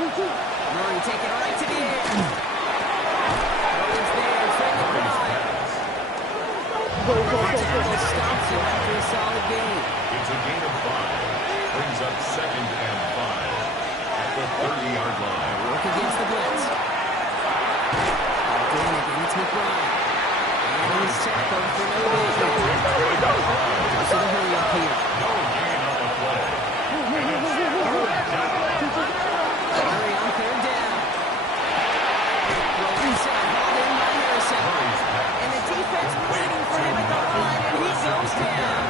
Murray taking it right to the air. Murray's there, trying to drive. Tackle stops him after a solid game. It's a gain of 5. Brings up 2nd and 5 at the 30-yard line. Work against the blitz. Again, it's McBride. And he's tackled for no reason. So the hurry up here. No gain on the play. Murray on 3rd down. Broken set, hauled in by Harrison. And the defense waiting for him at the line, and he goes down.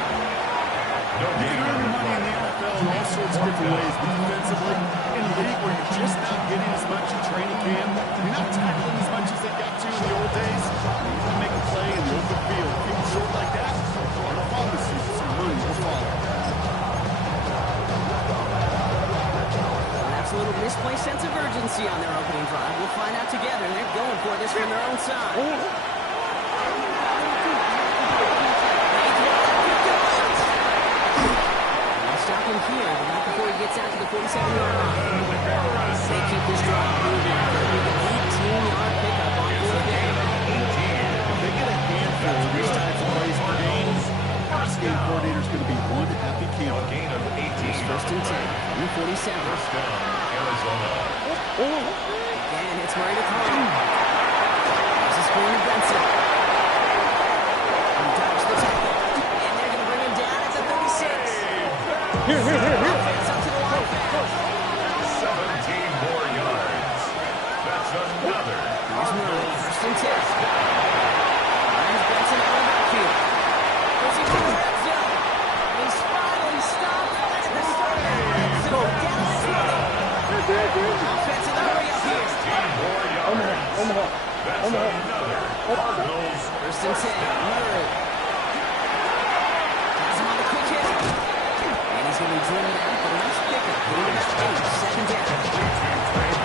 No You gain can on earn the money in the NFL in all sorts of different ways, but defensively, in a league where you're just not getting as much in training camp, you're not tackling as much as they got to in the old days, you can make a play in the open field. People short like that, on a fall this season, some money will follow. Perhaps a little misplaced sense of urgency on their opening drive. We'll find out together, and they're going for this from their own side. Stop him here, but not before he gets out to the 47-yard line. They keep this drive moving. With an 18-yard pickup on 4th down. If they get a handful of these types of plays per game, first game coordinator's going to be one happy camper. gain of 18. 1st and 10 from the 47. First down, Arizona. Again, it's Murray to throw. This is for Benson. He dodged the tackle. And they're going to bring him down at the 36. Offense up to the line fast. 17 more yards. That's another. Here's Murray, 1st and 10. There's Benson out of the backfield. Puts him to the red zone. He's finally stopped at the start of the red zone. Down the 20. Offense in the hurry up here. 16 more yards. That's another. Cardinals. 1st and 10. Murray. Has him on the quick hit. And he's going to be driven out, but a nice pickup. Getting it back to 2nd down.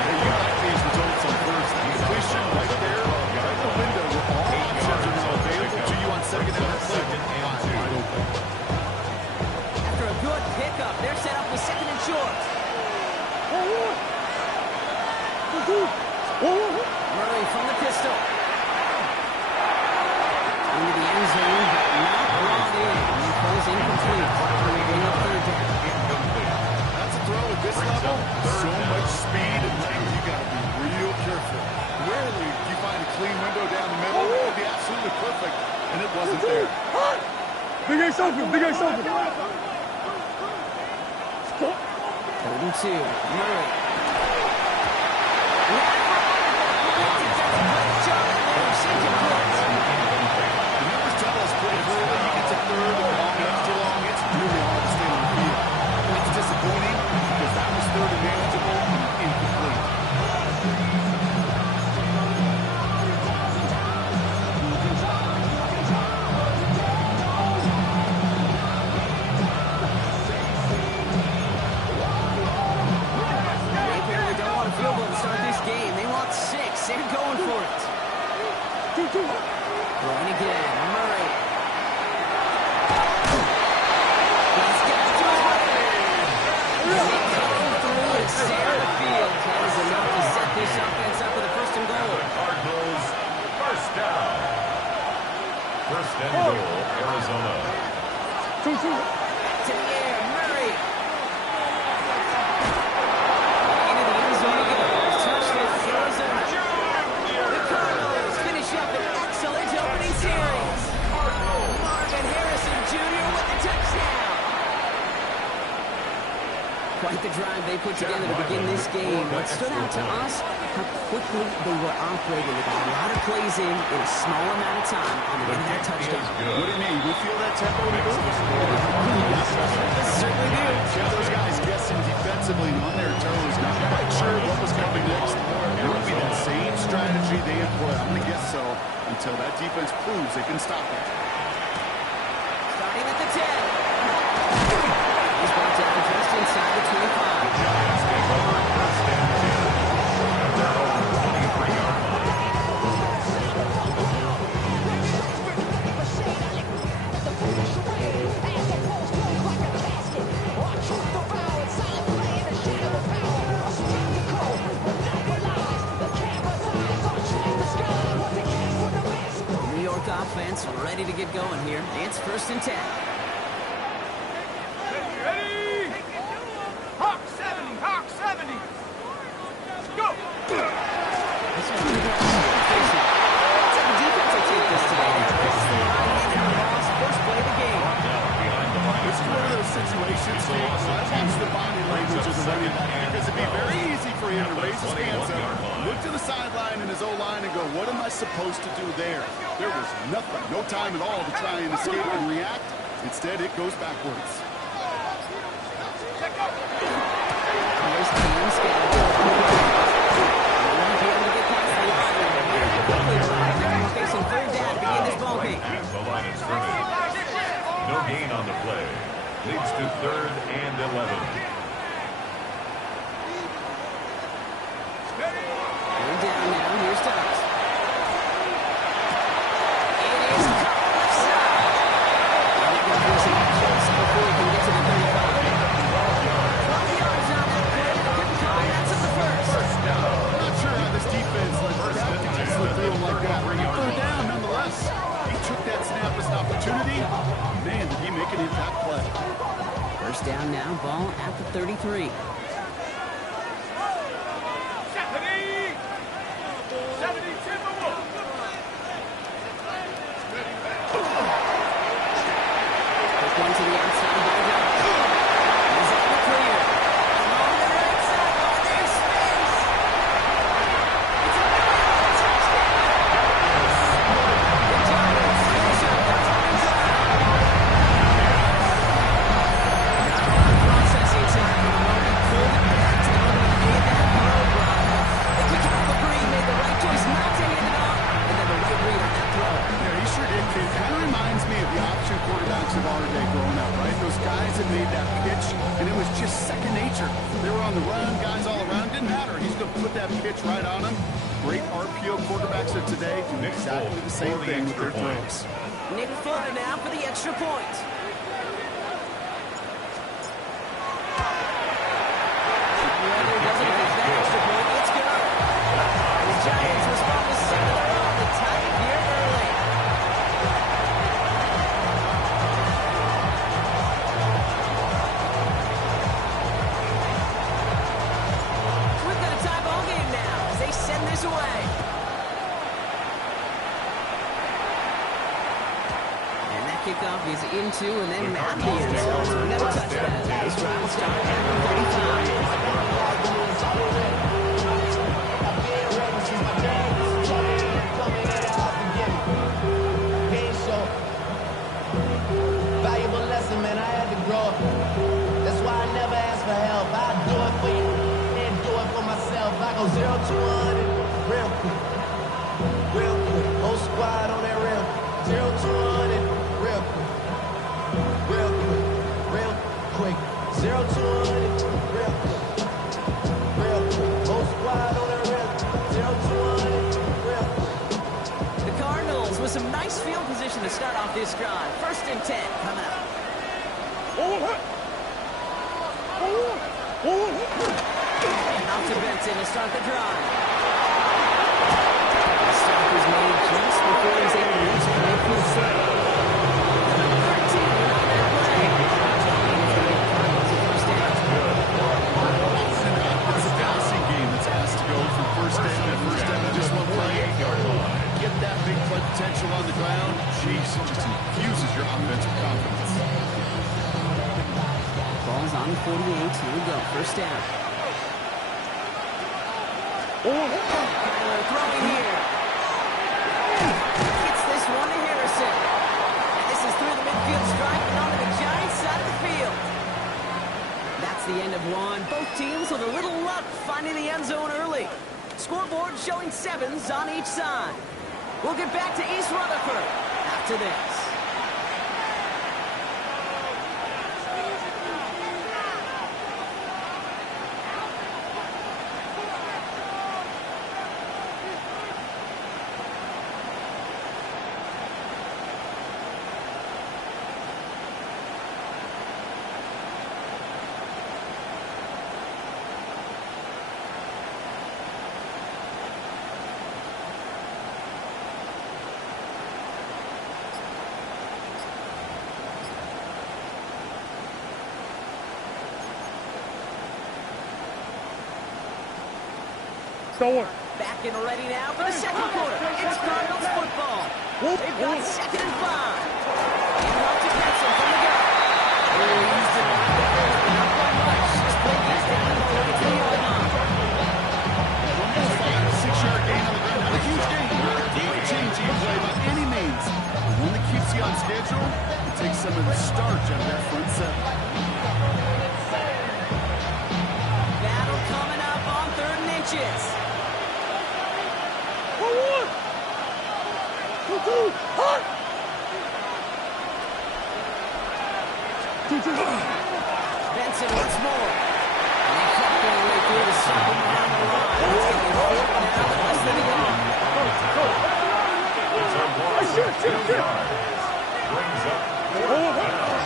You got these results on first. The completion right there, right the window, where all options are now available to you on 2nd down and wide open. After a good pickup, they're set up with 2nd and short. Murray from the pistol. Into the end zone, but not brought in. He falls incomplete. Bring up 3rd down. That's a throw at this level. So much speed and length, you got to be real careful. Rarely do you find a clean window down the middle. It would be absolutely perfect, and it wasn't there. Big Ace open, Big Ace open. 3rd and 2. Murray. The numbers tell us pretty clearly you get to 3rd and long, extra long, it's really hard to stay on the field. It's disappointing because that was 3rd and manageable and incomplete. They apparently don't want a field goal to start this game. They want 6. They're going for it. Going again. Murray. He's got it to his right. Coming through and stare the field. That is enough to set this offense up with a 1st and goal. Cardinals. First down. 1st and goal, Arizona. To the air. Murray. Into the end zone he goes. Touchdown, Arizona. The Cardinals finish up an excellent opening series. Marvin Harrison Jr. with the touchdown. Quite the drive they put together to begin this game. What stood out to us, how quickly they were operating. They got a lot of plays in a small amount of time on the end of that touchdown. What do you mean? We feel that tempo to go? Certainly do. Yeah, those guys guessing defensively and on their toes, not quite sure what was coming next. It would be that same strategy they employ. I'm going to guess so until that defense proves they can stop it. Starting at the 10. He's brought down just inside the 25. Giants take over 1st and 10. At their own 23-yard line. going here. It's 1st and 10. Ready? Hawk 70, Hawk 70. Go! This one's going to facing. Looks like the defense will take this today. They're across the line, handing the loss. First play of the game. Behind the line. This is one of those situations, Jake, where I watch the body language of the running back because it'd be very easy for him to raise his hands up, look to the sideline and his O-line and go, what am I supposed to do there? There was nothing, no time at all to try and escape and react. Instead, it goes backwards. There's team scattered. They won't be able to get past the line. They're quickly arrived. They're facing 3rd down to begin this ball game. At the line of scrimmage. No gain on the play. Leads to 3rd and 11. They're down now. Here's Dobbs. It is caught left side. And they're going to do some chase before he can get to the 35. 12 yards on that play. Good call. That's at the first. I'm not sure how this defense let that guy slip through him like that. 3rd down nonetheless. He took that snap as an opportunity. Man, did he make an impact play. 1st down now. Ball at the 33. 70, Timberwolves. Quick one to the outside by Dobbs. He's on the clear. On the right side. Oh, there's space. It's a touchdown. The Giants finish up the time drive. Processing time. He pulled it back to the middle and made that throw, Brock. They took Calvin Green, made the right choice not to hand it off, and then the right read on that throw. Yeah, he sure did. It kind of reminds me of the option quarterbacks of our day growing up, right? Those guys that made that pitch, and it was just second nature. They were on the run, guys all around. Didn't matter. He's going to put that pitch right on them. Great RPO quarterbacks of today do exactly the same thing with their throws. Nick Fuller now for the extra point. Whoever doesn't make that extra point, it's good. The Giants respond to 7 in a row to tie it here early. We've got a tie ball game now as they send this away. And that kickoff is into and then out the end zone. So another touchdown. This drive will start at the 35. Valuable lesson, man, I had to grow up. That's why I never ask for help. I do it for you and do it for myself. I go 0 to 100 real quick. Real quick. Whole squad on that real quick. 0 to 100 real quick. Real quick. Real quick. 0 to 100 real quick. Real quick. Whole squad on that real quick. 0 to 100 real quick. The Cardinals with some nice field position to start off this drive. 1st and 10 coming up. And off to Benson to start the drive. The stop was made just before he's able to reach the midfield circle. Number 13 on that play. It's a 1st down. It's a passing game that's asked to go from 1st down to 1st down to just one play. Get that big play potential on the ground. Jeez, it just infuses your offensive confidence. Ball's on the 48. Here we go. 1st down. Kyler throwing here. Gets this one to Harrison. And this is through the midfield stripe and onto the Giants side of the field. That's the end of one. Both teams with a little luck finding the end zone early. Scoreboard showing 7s on each side. We'll get back to East Rutherford after this. Back and ready now for the second quarter. It's Cardinals football. They've got 2nd and 5. And off to Pencil from the gun. He's denied the field, but not by much. This play gets down to the 32-yard line. 6-yard gain on the ground. Not a huge gain. Not a game-changing play by any means. One that keeps you on schedule and takes some of the starch out of that front seven. Battle coming up on 3rd and inches. Benson once more. And they crack their way through to stop him around the line. It's going to be 4th down and less than a yard. It's a loss of 2 yards. Brings up 4th down.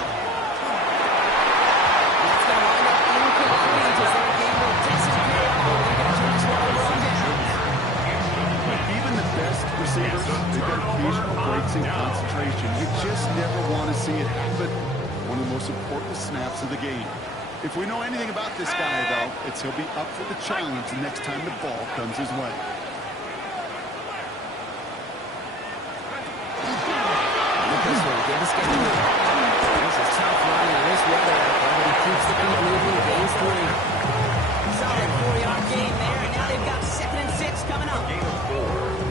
It's going to wind up incomplete as their game will disappear. They're going to turn this one over on downs. Even the best receivers, they've got occasional breaks in concentration. You just never want to see it happen. One of the most important snaps of the game. If we know anything about this guy, though, it's he'll be up for the challenge the next time the ball comes his way. This one, give us getting moving. This is tough running in this weather out there, but he keeps the feet moving, gains 3. Solid 4-yard gain there, and now they've got 2nd and 6 coming up.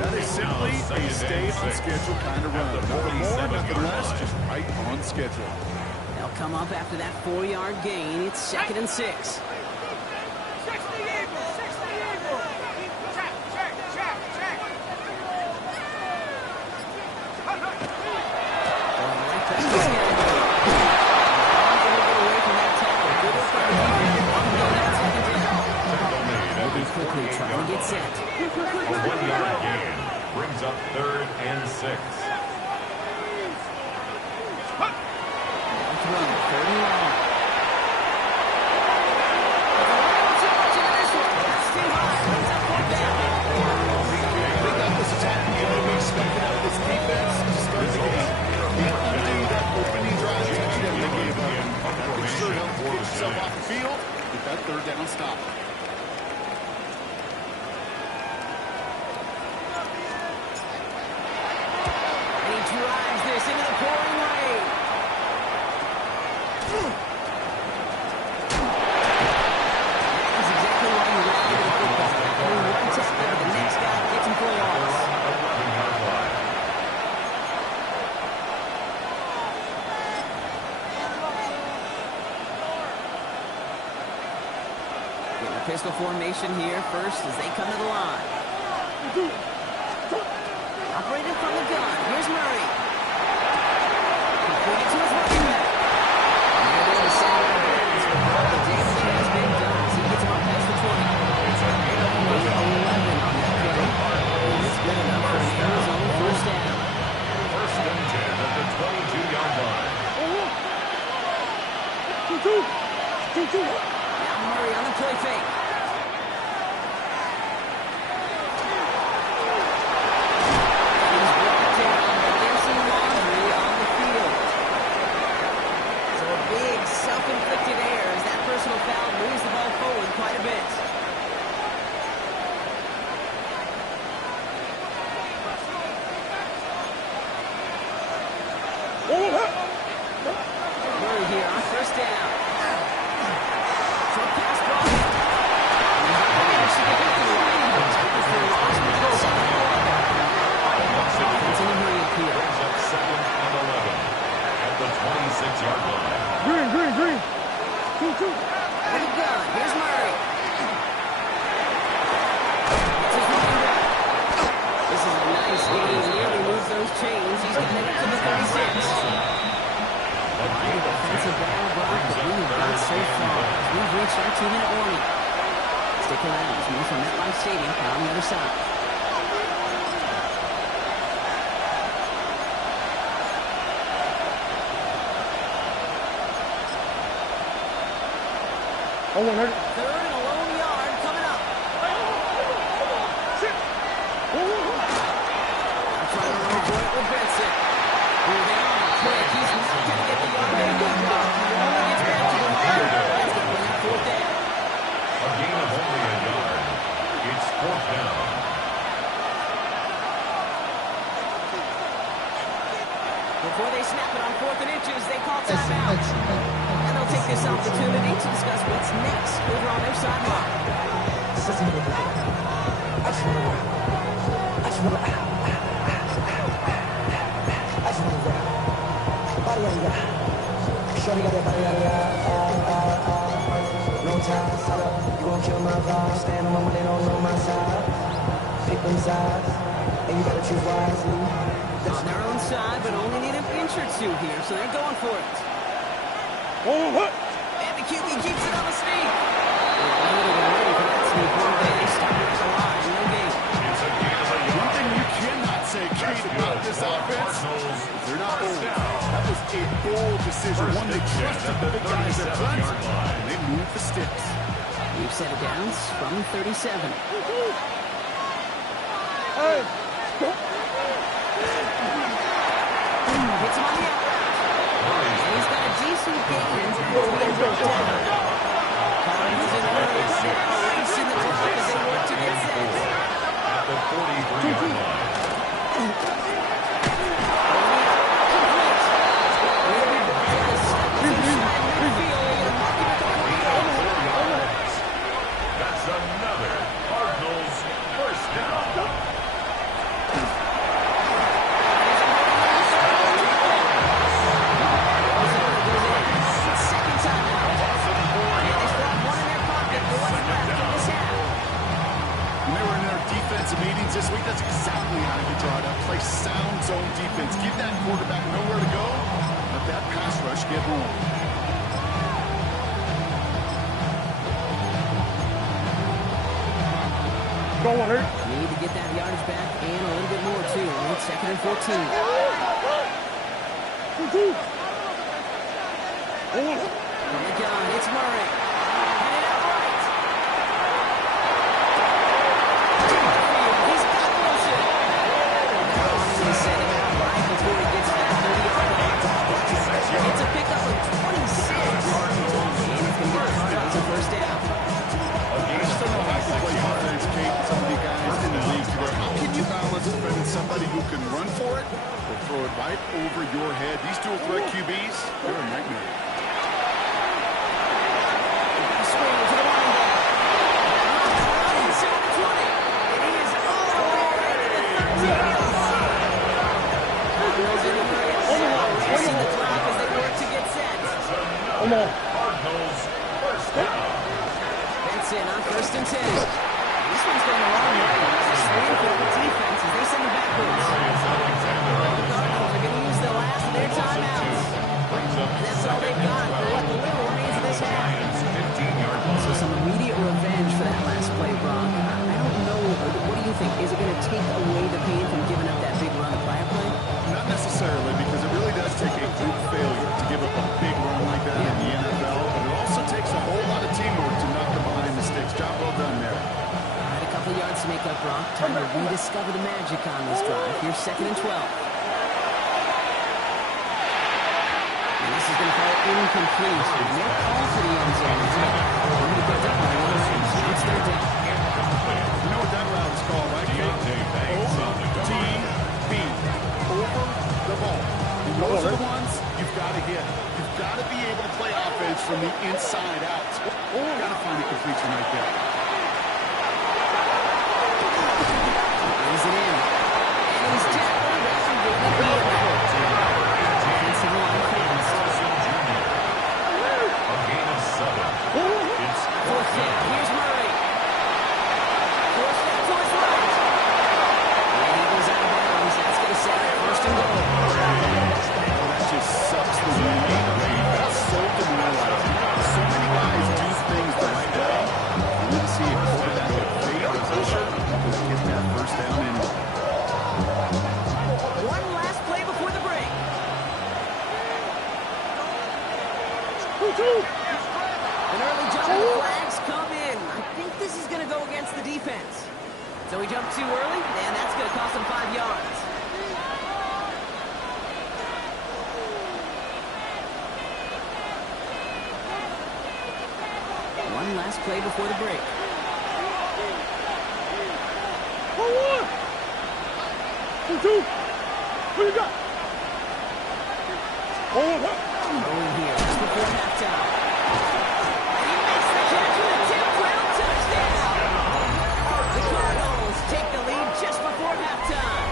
That is simply a stay-on-schedule kind of run. Nothing more, nothing less, just right on schedule. They'll come up after that 4-yard gain. It's 2nd and 6. 6 the Eagles! 6 the Eagles! Check, check, check, check! Going right back to schedule. Not going to get away from that tackle. Good look by the defense. On that 2nd down. Moving quickly, trying to get set. A 1-yard gain brings up 3rd and 6. Run, 3rd and long. Pick up this attack. You know we expected out of this defense to start the game. Can't undo that opening drive touchdown they gave up. That would sure help to get yourself off the field. Get that 3rd down stop. And he drives this into the pouring rain. That is exactly why you rally to the football. Only one tackle, but the next guy gets him for a loss. 11-yard line. Getting a pistol formation here first as they come to the line. Operated from the gun. Here's Murray. Completed to his running back. And they're going to send him out of bounds, but all the damage has been done as he gets him up past the 20. It's a gain of 11 on that play. And it's good enough for an Arizona 1st down. 1st and 10 at the 22-yard line. Now Murray on the play fake. He's brought down, but there's some laundry on the field. So a big self-inflicted error as that personal foul moves the ball forward quite a bit. Murray here on 1st down. Short pass ball. Actually get to the line, but tackles for a loss. We've got 2nd and 11. It's in a hurry appeal. Brings up 2nd and 11 at the 26-yard line. Green. 2-2. With a gun. Here's Murray. It's his running back. This is a nice gain. Nearly moves those chains. He's got it up to the 36. Fine defensive battle block that we have got so far. We've reached our 2-minute warning. Stick around as more from MetLife Stadium on the other side. Oh, 100. 3rd and a lone yard coming up. I'm trying to run for it with Benson. Moving on quick. He's not going to get the yard. He only gets back to the line. That's going to bring up 4th down. A gain of only a yard. It's 4th down. Before they snap it on 4th and inches, they call timeout. And they'll take this opportunity to discuss what's next over on their sideline. Shorty got that body, no time, set up, you gon' kill my vibe. Stand on my money, don't know my side. Pick them sides, and you gotta choose wisely. On their own side, but only need an inch or two here, so they're going for it. And the QB keeps it on the sneak. Ready for that sneak one day. They stop at the line, no gain. One thing you cannot say, Kate, about this offense is they're not old. That was a bold decision, one they trusted the big guys at front, and they moved the sticks. We've set it down from 37. Hits him on the out route. And he's got a decent gain before we get brought down. Collins in the race. Racing the clock as they work to get set. At the 43-yard line. That's another Cardinals first down. Meetings this week, that's exactly how you draw it up. Play sound zone defense. Give that quarterback nowhere to go. Let that pass rush get home. Go on, Hurt. Need to get that yardage back and a little bit more, too. It's 2nd and 14. From the gun, it's Murray. Headed out right. He's got Wilson. He sent him out right before he gets to that 30-yard line. It's a pickup of 26. And it's going to get the Cardinals a first down. I just don't know how to play offense, Kate. Some of the guys in the league today. How can you balance defending somebody who can run for it or throw it right over your head? These dual threat QBs, they're a nightmare. Cardinals first down. It's in on 1st and 10. This one's going a long way. It's a swing for the defense as they send it backwards. The Cardinals are going to use the last of their timeouts. And that's all they've got for what the little remains of this half. So some immediate revenge for that last play, Brock. I don't know. What do you think? Is it going to take away the pain from giving up that big run prior play? Not necessarily, because it really does take a group failure to give up a big run like that in the NFL, but it also takes a whole lot of teamwork to knock them behind the sticks. Job well done there. All right, a couple yards to make up, Brock. Time to rediscover the magic on this drive. Here's 2nd and 12. And this is going to fall incomplete. No call for the end zone. It's 3rd down. You know what that route is called, right, Kate? OTB. Over the ball. And those are the ones you've got to hit. You've got to be able to play offense from the inside out. You've got to find a completion right there. Brings it in. And he's tackled down good at the airport. Offensive line fast. A gain of 7. It's 4th down. Here's Murray. 4th down to his right. And he goes out of bounds. That's going to set up 1st and goal. That just sucks the wind out of me. That's so demoralizing. So many guys do things the right way. And then see a quarterback get fade or pressure to get that first down anyway. One last play before the break. An early jump and the flags come in. I think this is going to go against the defense. So he jumped too early, and that's going to cost him 5 yards. One last play before the break. What you got? Going here just before halftime. He makes the catch with a 10-12 touchdown. The Cardinals take the lead just before halftime.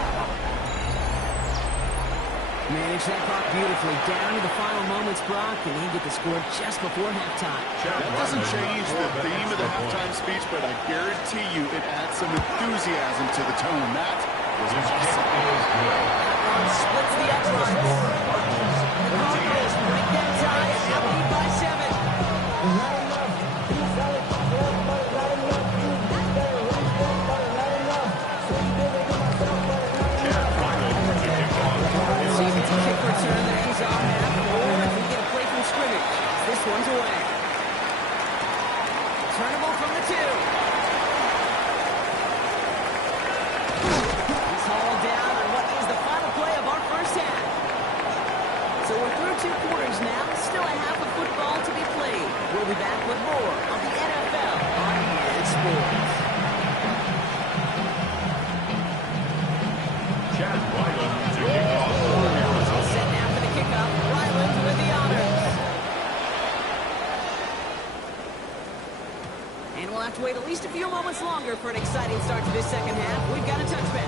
Manage that clock beautifully down to the final moments, Brock, and they get the score just before halftime. That doesn't change the theme of the halftime speech, but I guarantee you it adds some enthusiasm to the tone. That was awesome. One splits the uprights. The Cardinals break that tie and now lead by 7. See if it's a kick return that ends off half, or if we get a play from scrimmage. This one's away. Turnable from the 2. He's hauled down on what is the final play of our first half. So we're through 2 quarters now. Still a half of football to be played. We'll be back with more of the NFL on EA Sports. Chad Ryland to kick off for Arizona. All set now for the kickoff. Ryland with the honors. And we'll have to wait at least a few moments longer for an exciting start to this second half. We've got a touchback.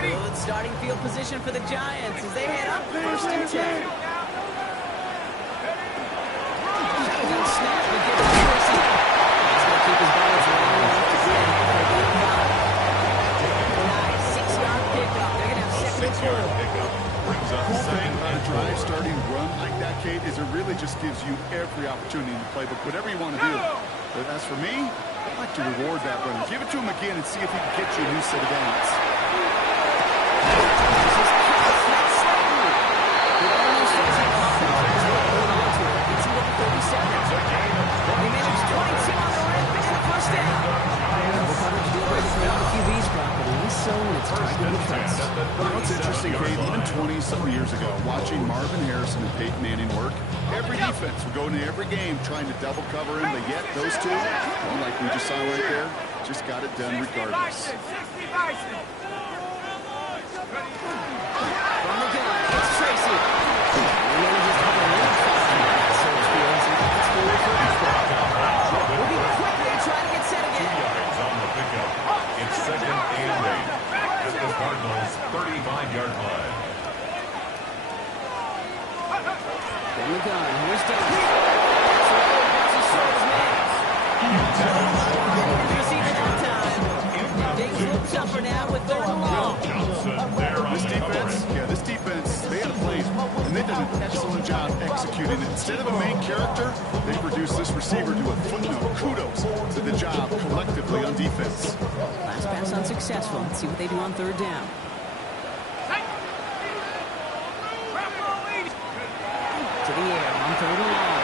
Good starting field position for the Giants as they head up first and 10. Shotgun snap to get to Tracy. He's going to keep his balance long enough to get it. Nice 6-yard pickup. They're going to have second and 6-yard pickup brings up Cool thing second about a and drive 4. starting run like that, Kate, is it really just gives you every opportunity in the playbook, whatever you want to do. But as for me, I'd like to reward that runner. Give it to him again and see if he can get you a new set of downs. It's interesting, Kate, even 20-something years ago, watching Marvin Harrison and Peyton Manning work, every defense would go into every game trying to double cover him, but yet those two, well, like we just saw right there, just got it done regardless. 60 Bison. From the gun, it's Tracy. He manages to have a little fun in that search field as he gets forward for his ball. Moving quickly, trying to get set 2 again. yards on the pickup. It's second and 8 at the Cardinals' 35-yard line. From the gun, here's Donzo. That's right, it bounces short of his receiver that time. Things look tougher now with 3rd and long. Johnson there on This the cover. defense, they had a play, and they've done an excellent job executing it. Instead of a main character, they produced this receiver to a footnote. Kudos to the job collectively on defense. Last pass unsuccessful. Let's see what they do on 3rd down. To the air on 3rd and long.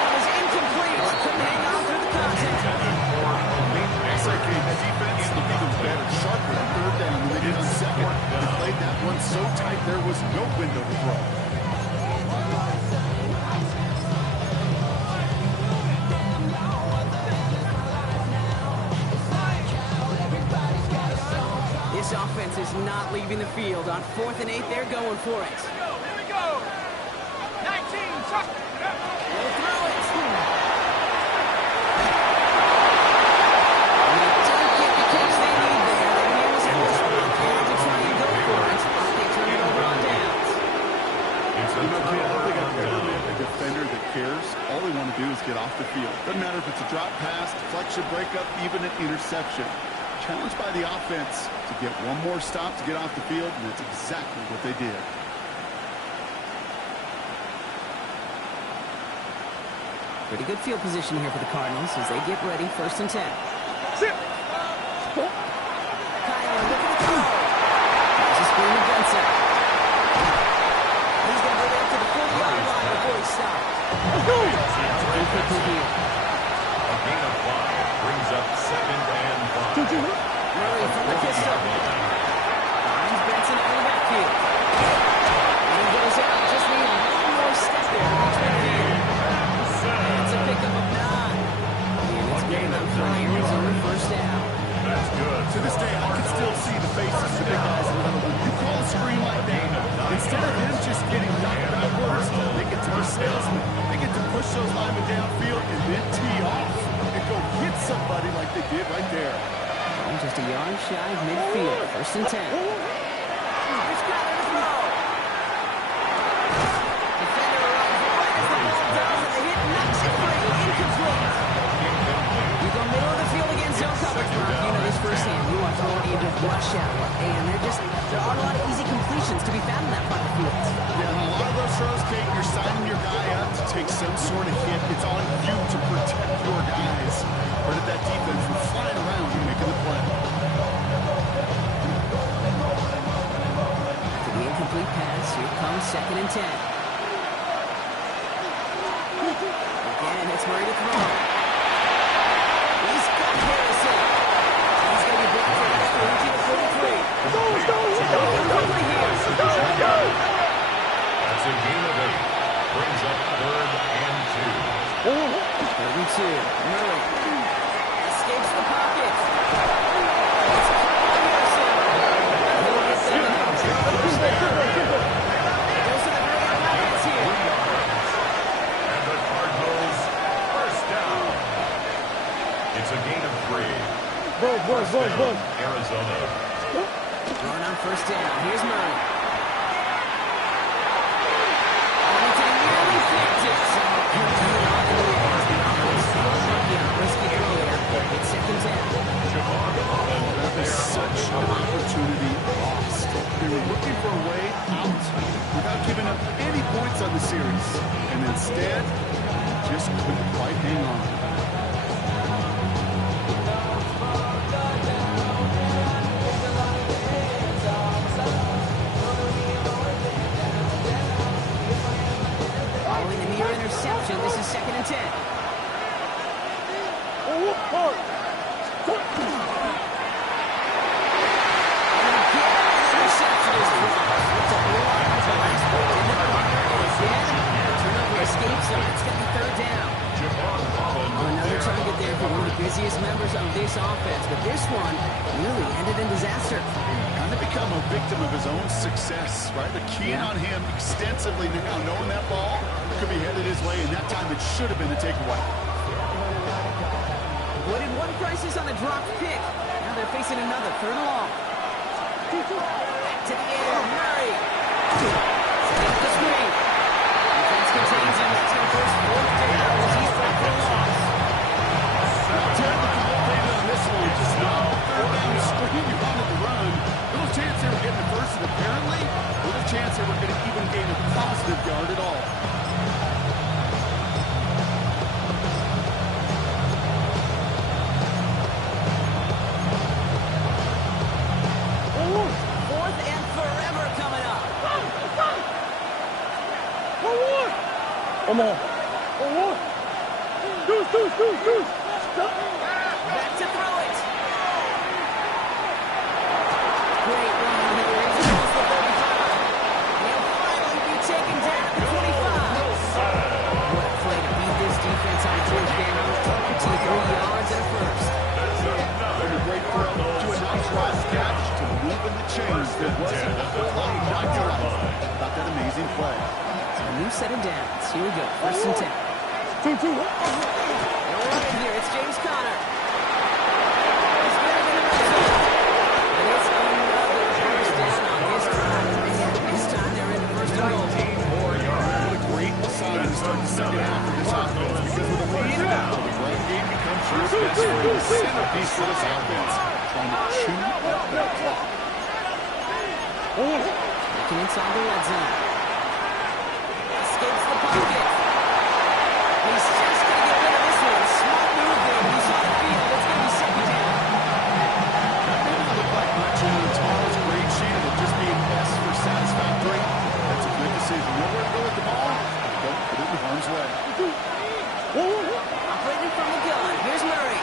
That was incomplete. Couldn't hang on through the contact. It's like the defense looked even better, sharper on 3rd down than they did on 2nd. They played that one so tight there was no window to throw. This offense is not leaving the field. On 4th and 8, they're going for it. Here we go. 19, chuck. They'll throw it. And they don't get the catch they need there. They made a force block there to try and go for it. But they turn it over on downs. It's a I don't think I've ever turnover. met a defender that cares. All they want to do is get off the field. Doesn't matter if it's a drop pass, deflection, breakup, even an interception. Challenged by the offense to get one more stop to get off the field, and that's exactly what they did. Pretty good field position here for the Cardinals as they get ready. 1st and 10. Kyler looking to throw. There's a screen to Benson. He's going to go up to the 40-yard line before he stops. Quickly here. A gain of 5. Brings up 2nd and 5. Murray from the pistol. Finds Benson out of the backfield. And he goes out. Just need one more step there to reach midfield. It's a pickup of 9. And it's good enough for Arizona first down. That's good. To this day, I can still see the faces of the big guys in the middle. When you call a screen like that, instead of him just getting knocked backwards, they get to be salesmen. They get to push those linemen downfield and then tee off and go hit somebody like they did right there. And just a yard shy of midfield. First and 10. It's got to throw. Defender arrives right as the ball does, and the hit knocks it free. Incomplete. You go middle of the field against zone coverage, Mark. You know this firsthand. You are throwing into rush hour, and there aren't a lot of easy completions to be found in that part of the field. Yeah, and a lot of those throws, Kate, you're signing your guy up to take some sort of hit. It's on you to protect your guys. Or did that defense from flying around and making the play? To the incomplete pass, here comes 2nd and 10. Again, it's Murray to throw. He's got Harrison. He's going to be brought to after reaching the 43. That's a gain of 8. Brings up 3rd and 2. 32. Murray escapes the pocket. It's Harrison. He'll get them in the first down. Those are the great offense here. And the Cardinals first down. It's a gain of 3. First down, Arizona. Throwing on first down. Here's Murray. Arlington nearly flipped it. Risky throw there. It's 2nd and 10. That was such an opportunity lost. They were looking for a way out without giving up any points on the series. And instead, just couldn't quite hang on. Following the near interception, this is 2nd and 10. Escapes them. It's going to be 3rd down. Another target there for one of the busiest members of this offense, but this one really ended in disaster. Kind of become a victim of his own success, right? They're keying on him extensively now, knowing that ball could be headed his way, and that time it should have been a takeaway. Avoided one crisis on a dropped pick. Now they're facing another 3rd and long. Back to the air, Murray. Skip the screen. Defense contains him. That's going to force 4th down as he's brought for a loss. Technical data on this one, just now, 3rd down the screen, you wanted to run. Little chance they were getting the first, and apparently, little chance they were going to even gain a positive yard at all. Fourth and forever coming up. Come on. Deuce. Back to throw it. Great run here. He's across the 35. He'll finally be taken down at the 25. What a play to beat this defense on 4th down. 23 yards and a first. A great throw to a nice cross catch to moving the chains that wasn't knocked out. About that amazing play. So a new set of downs. Here we go. 1st and 10. 2-2. They'll run it here. It's James Conner. He's better than the rest of them. And it's another first down on his drive. This time they're in the first and goal. 4 yards. What a great sign to start the second half of this offense, because with a lead, the run game becomes your best friend, the centerpiece of this offense, trying to chew up that clock. Looking inside the red zone. Escapes the pocket. He's just going to get rid of this one. Smart move there. He's on the field. It's going to be 2nd down. Doesn't look like much in the tallest great sheet of just being S for satisfactory. That's a good decision. Nowhere to go with the ball. Don't put it in harm's way. Operating from the gun. Here's Murray.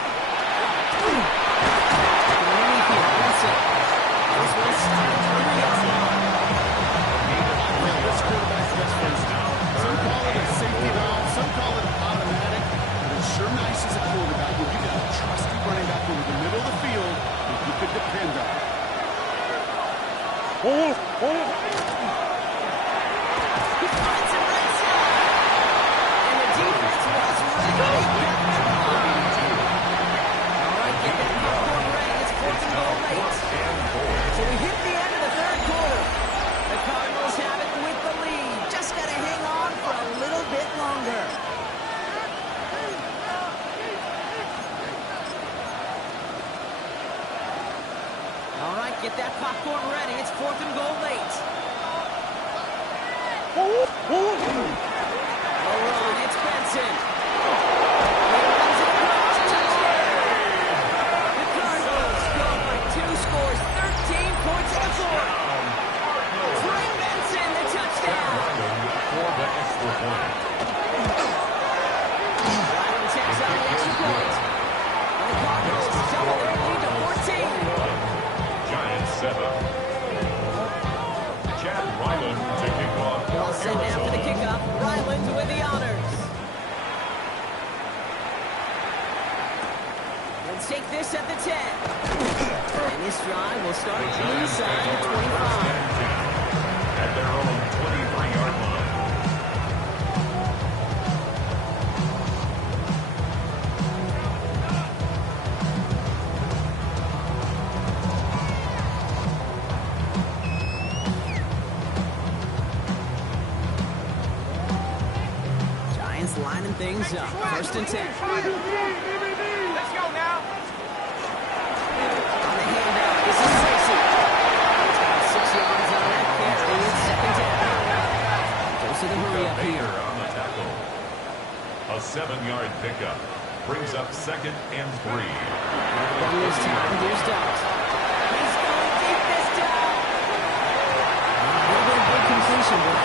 that popcorn ready. It's 4th and goal late. Forward. All right, it's Benson. He runs it across. Touchdown. The Cardinals go by 2 scores, 13 points in the 4th. Trey Benson, the touchdown. For the extra point. Ryland takes out the extra point. And the Cardinals double their lead to 14. Giants 7. Chad Ryland to kick off for All set now for the kickoff. Ryland with the honors. Let's take this at the 10. And this drive will start inside the 25. At their own 23-yard line. Giants lining things up. 1st and 10. Let's go now. On the handout, this is Tracy. He's got 6 yards on that carry. It's 2nd down. Goes to the hurry up Baker here. on the tackle. A 7-yard pickup brings up 2nd and 3. From this time, here's Dawes. He's going deep this time. A little bit of big completion, but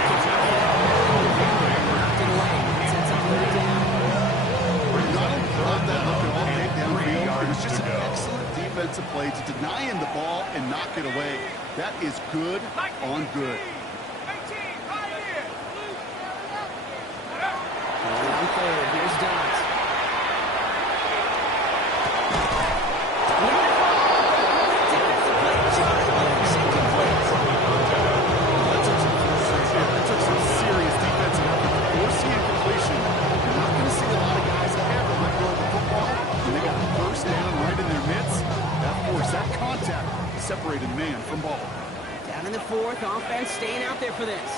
knocked it away. Sets up 3rd down. Love that look at all day downfield. It was just an excellent defensive play to deny him the ball and knock it away. That is good on good. 18, right here. On 3rd, here's Dawes. It took some serious defensive effort to force the incompletion. You're not going to see a lot of guys ever let go of the football when they got a 1st down right in their midst. That force, that contact separated man from ball. Down in the 4th, offense staying out there for this.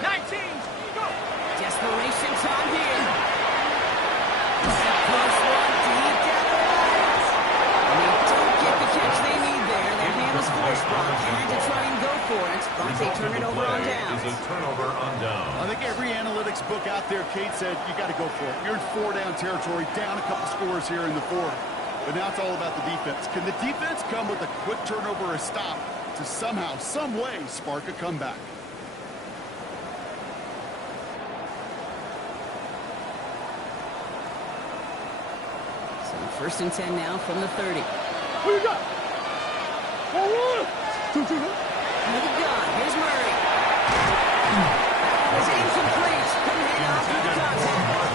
19, go. Desperation time here. Close one, deep down the right. And they don't get the catch they need there. Their hand was forced, Brock. Had to try and go for it, but they turn it over on downs. Is a turnover on down. I think every analytics book out there, Kate said, you got to go for it. You're in 4-down territory, down a couple scores here in the 4th. But now it's all about the defense. Can the defense come with a quick turnover or a stop to somehow, some way, spark a comeback? So 1st and 10 now from the 30. Who you got? Forward. 2. With the gun, here's Murray. It's incomplete. Couldn't hang on to the contact. One of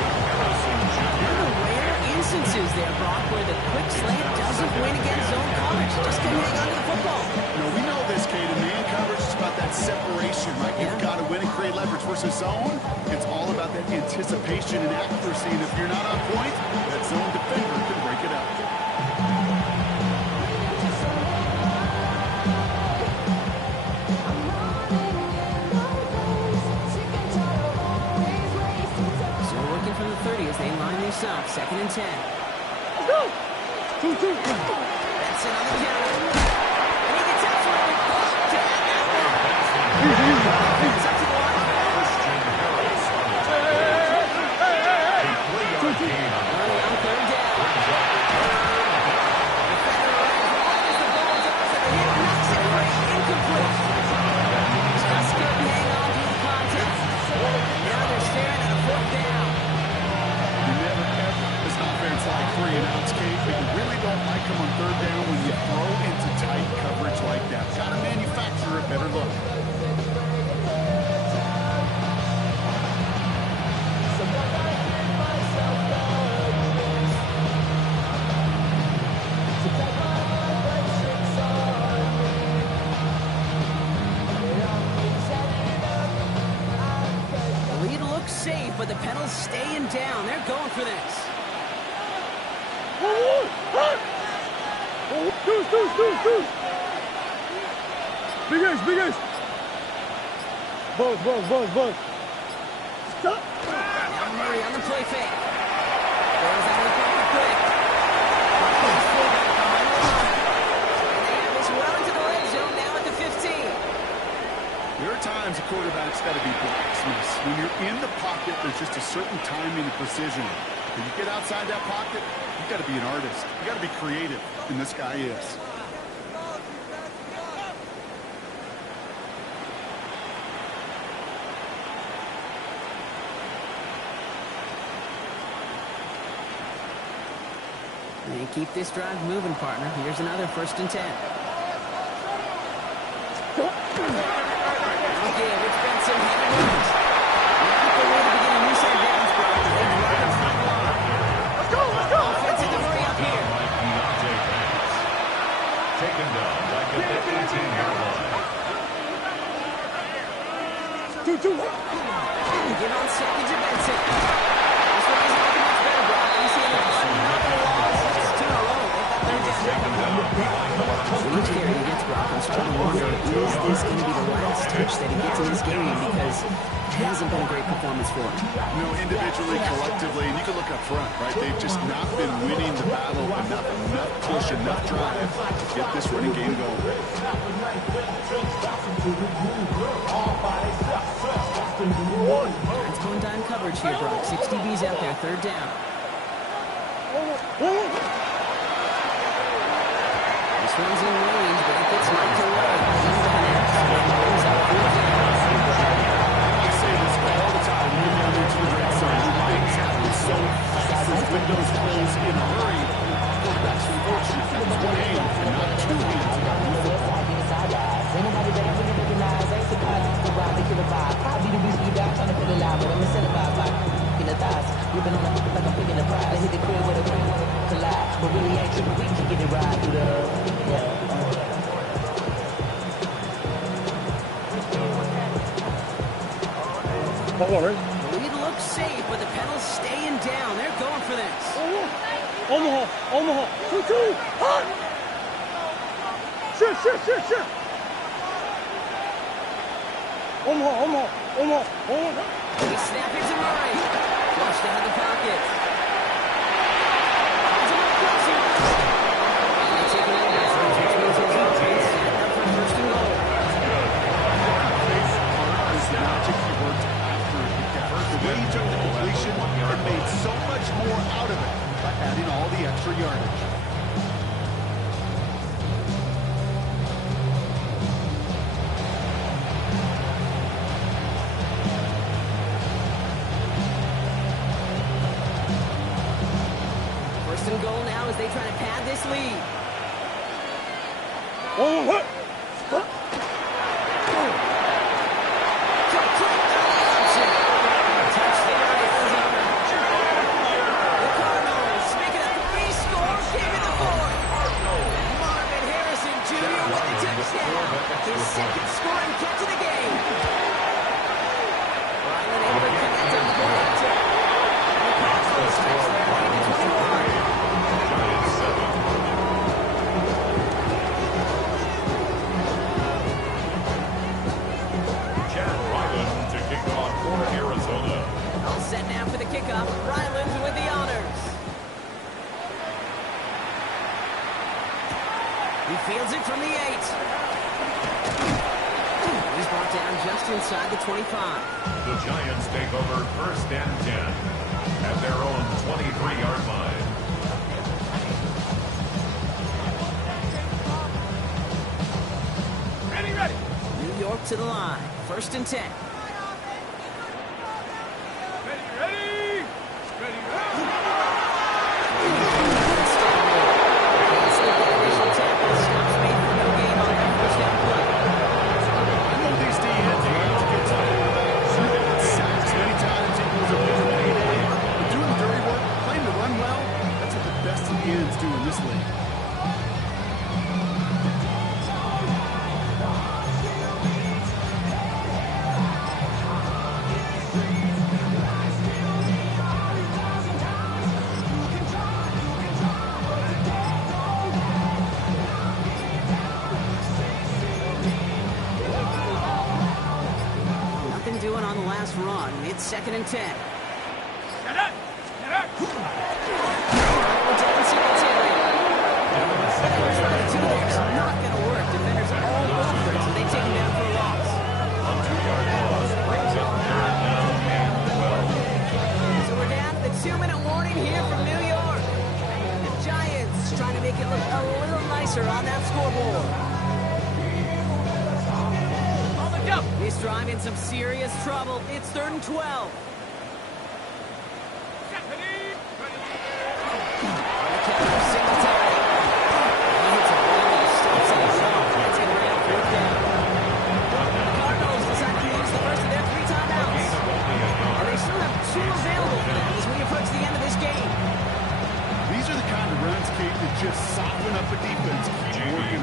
the rare instances there, Brock, where the quick slant doesn't win against zone coverage. Just couldn't hang on to the football. You know, we know this, Kate. In man coverage, it's about that separation, right? You've got to win and create leverage versus zone. It's all about that anticipation and accuracy. And if you're not on point, that zone defender can break it up. From the 30 as they line this up. 2nd and 10. Let's go. 2. Benson on the counter. And he gets out to it. It's up to the line. Running on 3rd down. Defender arrives as the ball does, and the hit knocks it free. Incomplete. Just couldn't hang on to the contest. Now they're staring at a 4th down. You never, ever, it's not fair. It's like 3 and outs, Kate, but you really don't like them on 3rd down when you throw into tight coverage like that. Got to manufacture a better look. The lead looks safe, but the pedal's staying down. They're going for this. Forward. Hut. Forward. 2. Big ace. Buzz. Stop. Now Murray on the play fake. Throws out of the pocket quick. Buckles fullback behind the line. And they have this well into the red zone. are times a quarterback's got to be blacksmiths. When you're in the pocket, there's just a certain timing and precision. When you get outside that pocket, you got to be an artist. You got to be creative, and this guy is. And keep this drive moving, partner. Here's another 1st and 10. Okay, it's been some heavy moves. Not the way to begin a new set of downs, bro. They drive it from the line. Let's go, let's go. Offense in the hurry up here. Taken down back at the 18-yard line. 2-2. Get on second to Benson. This one isn't looking much better, bro. He's seeing another loss. It's 2 in a row. They've got 3rd down. Each carry he gets, Brock, I'm starting to wonder, is this going to be the last touch that he gets in this game? Because it hasn't been a great performance for him. You know, individually, collectively, and you can look up front, right? They've just not been winning the battle enough push, enough drive to get this running game going. It's going dime coverage here, Brock. 6 DBs out there, 3rd down. This one's in range, but it gets knocked away. Brings up 4th down. I say this all the time when you're down there to the red zone. Things happen so fast as windows close in a hurry. Quarterback's fortunate that it's one hand and not 2 hands around the football. Ain't nobody better when you recognize. Ain't surprised to ride to kill a vibe. Probably the reason you down trying to feel alive, but I'm incentivized by in the thighs. Ripping them like I'm picking a prize. I hit the crib with a collide, but really ain't tripping. We can get it right through the Lead looks safe, but the pedal's staying down. They're going for this. Omaha. 2-2. Hot. Shit. Omaha. They snap it to Murray. Flushed out of the pocket. Hands him up close. They take it out, which means his offense set up for 1st and goal. Is the magic he worked after the catch. The way he took the completion and made so much more out of it by adding all the extra yardage. First and goal now as they try to pad this lead. Touchdown, Arizona. The Cardinals make it a 3-score game in the 4th. Marvin Harrison Jr. with the touchdown. His 2nd scoring catch of the game. Ryland able to connect on the point. The Cardinals stretch their lead to 21. Giants 7. Chad Ryland to kick off for Arizona. All set now for the kickoff. Ryland with the honors. He fields it from the 8. He's brought down just inside the 25. The Giants take over 1st and 10 at their own 23-yard line. Ready. New York to the line. 1st and 10. Ready. Can't slip that initial tackle. Stops made for no game on that 1st down play. You know these DNs are able to get to the quarterback. They've got sacks many times equals a bit of payday. But doing the dirty work, playing to run well, that's what the best of the ends do in this league. Nothing doing on the last run. It's 2nd and 10. Not going to work. Defenders all over it, so they take him down for a loss. On 2 7-yard loss brings up 3rd down and 12. So we're down to the 2-minute warning here from New York. The Giants trying to make it look a little nicer on that scoreboard. On the go. This drive in some serious trouble. It's 3rd and 12. Just soften up the defense. Keep working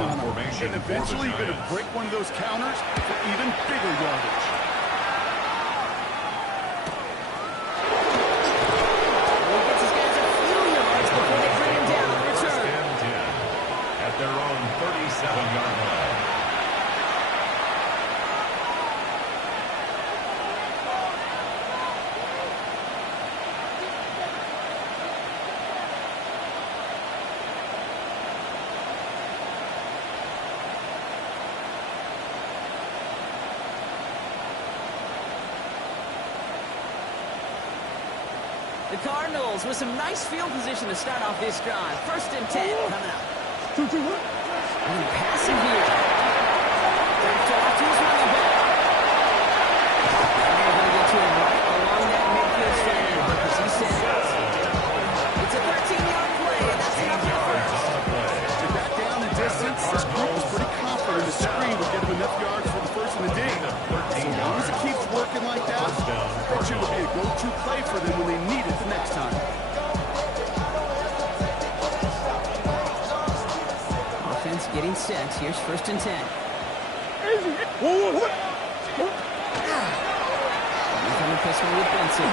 on them. And eventually you're going to break one of those counters for even bigger yardage. Well, gets his guys a few yards before they bring him down on return. 10 at their own 37-yard line. The Cardinals with some nice field position to start off this drive. 1st and 10 coming up. And passing here. Back to his running back. They're going to get to him right along that midfield stand. As he says, it's a 13-yard play, and that's enough for the first. With that down and distance, this group was pretty confident the screen would get them enough yards for the first and the D. So as long as it keeps working like that, that should be a go-to play for them when they need it the next time. Offense getting set. Here's 1st and 10. From the pistol with Benson.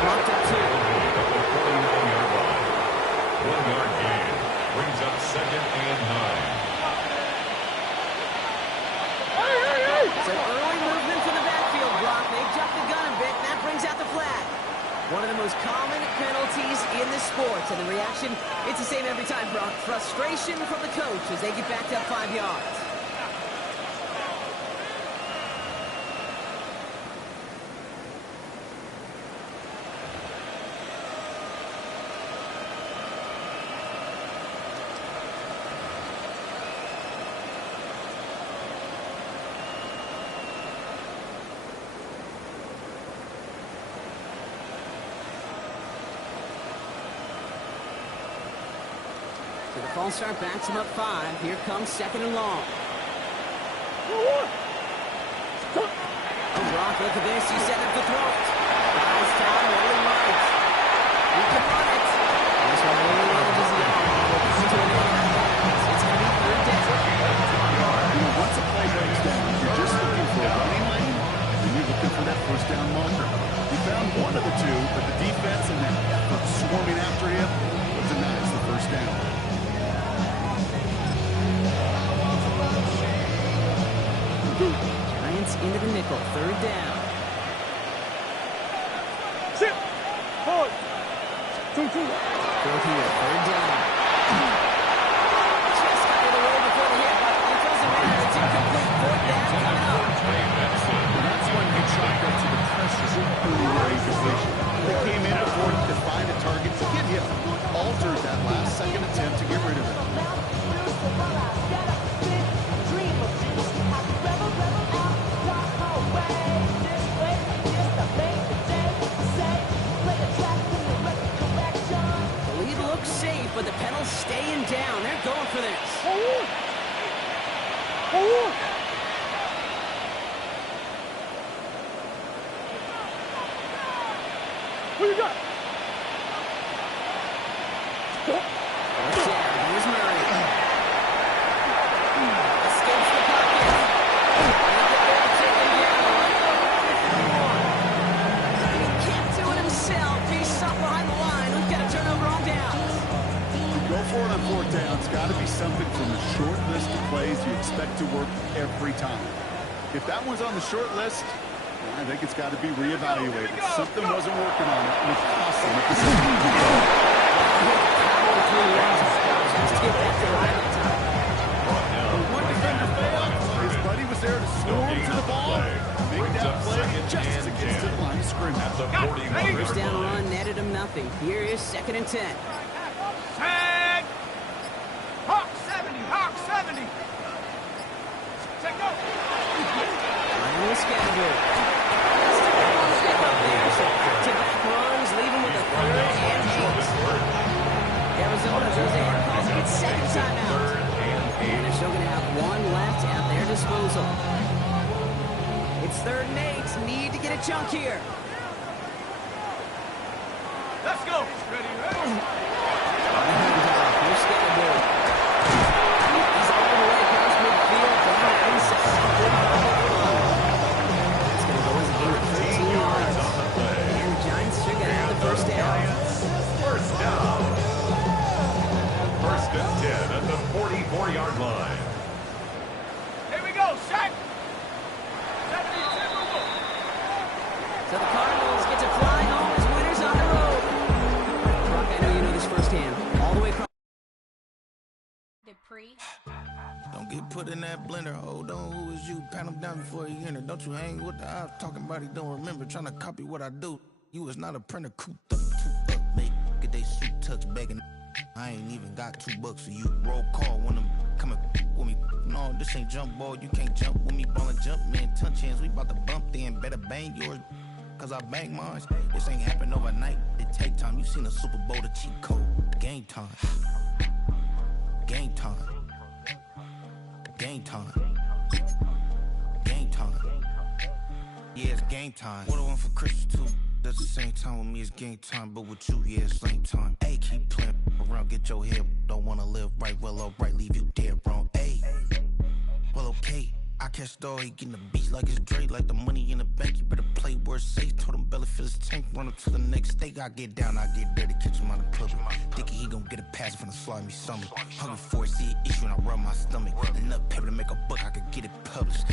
Marked up 2. 49-yard line. 1-yard gain brings up 2nd and 9. So early movement from the backfield block. They jumped the gun a bit, and that brings out the flag. One of the most common penalties in this sport. And the reaction, it's the same every time. Frustration from the coach as they get backed up 5 yards. So the false start backs him up 5. Here comes 2nd and long. Brock, look at this. He's set up to throw it. Nice time, rolling right. He can run it. This one really manages the arm. It's going to be 3rd down. Once a play breaks down, you're just looking for a running lane, and you're looking for that 1st down marker. You found one of the two, but the defense and that effort swarming after him was denies the 1st down. Giants into the nickel. 3rd down. Sit. Forward. 2-2. Fourth here. 3rd down. Just got it away before the hit. It doesn't matter. It's incomplete. 4th down coming up. And that's when you chalk up to the pressure early range position. They came in before he could find a target to get him. Altered that last second attempt to get rid of it. The lead looks safe, but the penalty's staying down. They're going for this. What you got? Here's Murray. Escapes the pocket. Take him down. He can't do it himself. He's up behind the line. We've got a turnover on downs. Go for it on 4th down. It's got to be something from the short list of plays you expect to work every time. If that one's on the short list, I think it's got to be reevaluated. Something wasn't working on it, and it cost them at the same time. get back to line on top. One defender failed. His buddy was there to swarm to the ball. Make that play just as it gets to the line of scrimmage. At the 41. First down run netted him nothing. Here is 2nd and 10. Tag! Hawk 70! Hawk 70! Take go! Running with Scattergood. Step up there, so back-to-back runs, leaving with a 3rd and 8. Arizona goes ahead and calls it its 2nd timeout. And they're still going to have 1 left at their disposal. It's 3rd and 8. Need to get a chunk here. Let's go! Ready, ready! Here's Scattergood. He's all the way across midfield, down inside the 45-yard line. It's going to go as a gain of 13 yards. And the Giants should get out the first down. First down. 1st and 10 at the 44-yard line. Here we go, Shaq! 70, So the Cardinals get to fly home as winners on the road. Brock, I know you know this firsthand. All the way across. Don't get put in that blender. Hold on, who is you? Pat him down before he enter. Don't you hang with the ops talking about he don't remember. Trying to copy what I do. You was not a printer. Cooped up, make get they suit touch begging. I ain't even got $2 for you. Roll call when I'm coming with me. No, this ain't jump ball. You can't jump with me. Ballin' jump, man. Touch hands. We bout to bump then. Better bang yours. Cause I bang mine. This ain't happen overnight. It take time. You seen a Super Bowl, the cheat code. Game time. Game time. Game time. Game time. Yeah, it's game time. What I want for Christmas too. At the same time with me, it's game time. But with you, yeah, it's lame time. Hey, keep playing around, get your head. Don't wanna live right, well, alright, leave you dead wrong. Hey, well, okay. I catch the dog, he getting the beat like it's Dre, like the money in the bank. You better play where it's safe. Told him belly fill his tank, run up to the next state. I get down, I get dirty, catch him on the club. Thinking he gon' get a pass from the slimy summer. Hungry for it, see it issue and I rub my stomach. Enough paper to make a book, I could get it published.